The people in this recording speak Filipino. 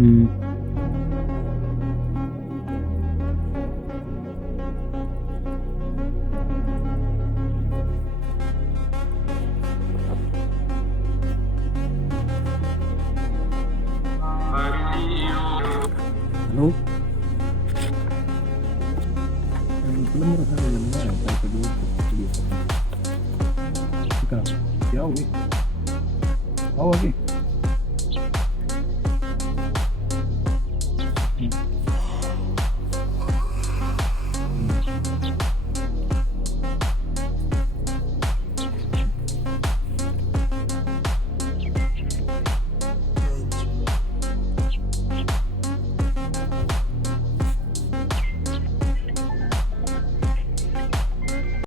Hmm. Ano? Pala mo sa akin naman ay tayo dito. Ika, yaw eh. Tawag eh.